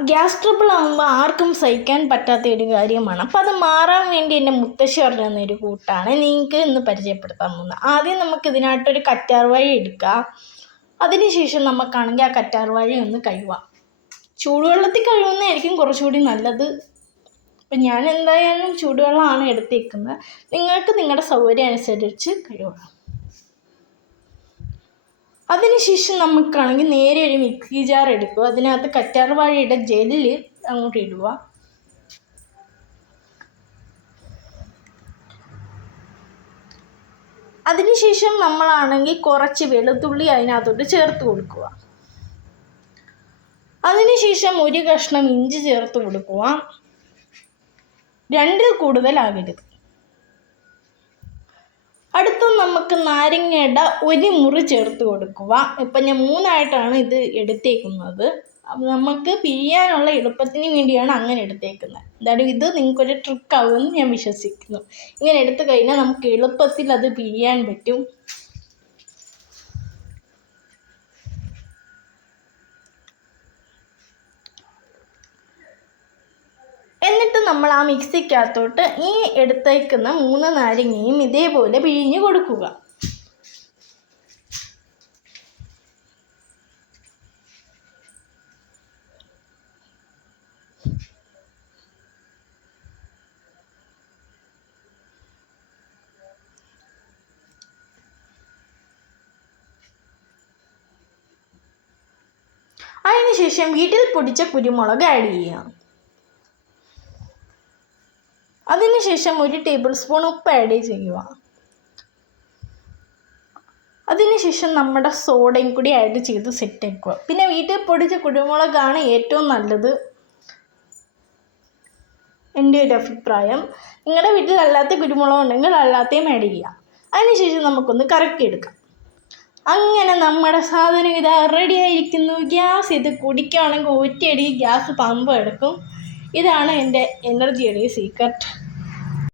Gas trouble ആകുമ്പോൾ ആർക്കും സഹിക്കാൻ പറ്റാത്ത ഒരു കാര്യമാണ്. അപ്പോൾ അത് മാറാൻ വേണ്ടി എന്റെ മുത്തശ്ശി പറഞ്ഞു ഒരു കൂട്ടാണ്. നിങ്ങൾക്ക് ഇന്ന് പരിചയപ്പെടുത്താൻ പോകുന്നത്. ആദ്യം നമുക്ക് ഇതിനായിട്ടൊരു കറ്റാർ വാഴ എടുക്കാം. അതിനുശേഷം നമുക്കാണെങ്കിൽ ആ കറ്റാർ വഴി ഒന്ന് കഴുകാം ചൂടുവെള്ളത്തിൽ കഴുകുന്നതായിരിക്കും കുറച്ചുകൂടി നല്ലത്. അപ്പം ഞാൻ എന്തായാലും ചൂടുവെള്ളമാണ് എടുത്തേക്കുന്നത്. നിങ്ങൾക്ക് നിങ്ങളുടെ സൗകര്യം അനുസരിച്ച് കഴുകാം അതിനുശേഷം നമുക്കാണെങ്കിൽ നേരെ ഒരു മിക്സി ജാർ എടുക്കുക. അതിനകത്ത് കറ്റാർ വാഴയുടെ ജെല്ല് അങ്ങോട്ട് ഇടുക. അതിനുശേഷം നമ്മളാണെങ്കിൽ കുറച്ച് വെളുത്തുള്ളി അതിനകത്തോട്ട് ചേർത്ത് കൊടുക്കുക. അതിനുശേഷം ഒരു കഷ്ണം ഇഞ്ചി ചേർത്ത് കൊടുക്കുക. രണ്ടിൽ കൂടുതലാകരുത് അടുത്ത നമുക്ക് നാരങ്ങയുടെ ഒരു മുറി ചേർത്ത് കൊടുക്കുക ഇപ്പം ഞാൻ മൂന്നായിട്ടാണ് ഇത് എടുത്തേക്കുന്നത്. അപ്പം നമുക്ക് പിഴിയാനുള്ള എളുപ്പത്തിന് വേണ്ടിയാണ് അങ്ങനെ എടുത്തേക്കുന്നത്. എന്തായാലും ഇത് നിങ്ങൾക്കൊരു ട്രിക്കാവുമെന്ന് ഞാൻ വിശ്വസിക്കുന്നു. ഇങ്ങനെ എടുത്തു കഴിഞ്ഞാൽ നമുക്ക് എളുപ്പത്തിൽ അത് പിഴിയാൻ പറ്റും. നമ്മൾ ആ മിക്സിക്കകത്തോട്ട് ഈ എടുത്തേക്കുന്ന മൂന്ന് നാരങ്ങയും ഇതേപോലെ പിഴിഞ്ഞ് കൊടുക്കുക. അതിനുശേഷം വീട്ടിൽ പൊടിച്ച കുരുമുളക് ആഡ് ചെയ്യുക. അതിനുശേഷം ഒരു ടേബിൾ സ്പൂൺ ഉപ്പ് ആഡ് ചെയ്യുക. അതിനുശേഷം നമ്മുടെ സോഡയും കൂടി ആഡ് ചെയ്ത് സെറ്റ് ആക്കുക. പിന്നെ വീട്ടിൽ പൊടിച്ച കുരുമുളകാണ് ഏറ്റവും നല്ലത്. എന്റെ ഒരു അഭിപ്രായം. നിങ്ങളുടെ വീട്ടിൽ അല്ലാത്ത കുരുമുളക് ഉണ്ടെങ്കിൽ അല്ലാത്തയും ആഡ് ചെയ്യുക. അതിനുശേഷം നമുക്കൊന്ന് കറക്കി എടുക്കാം. അങ്ങനെ നമ്മുടെ സാധനം ഇതാ റെഡി ആയിരിക്കുന്നു. ഗ്യാസ് ഇത് കുടിക്കുകയാണെങ്കിൽ ഒറ്റയടി ഗ്യാസ് പമ്പ് എടുക്കും. ഇതാണ് എന്റെ എനർജിയുടെ സീക്രട്ട്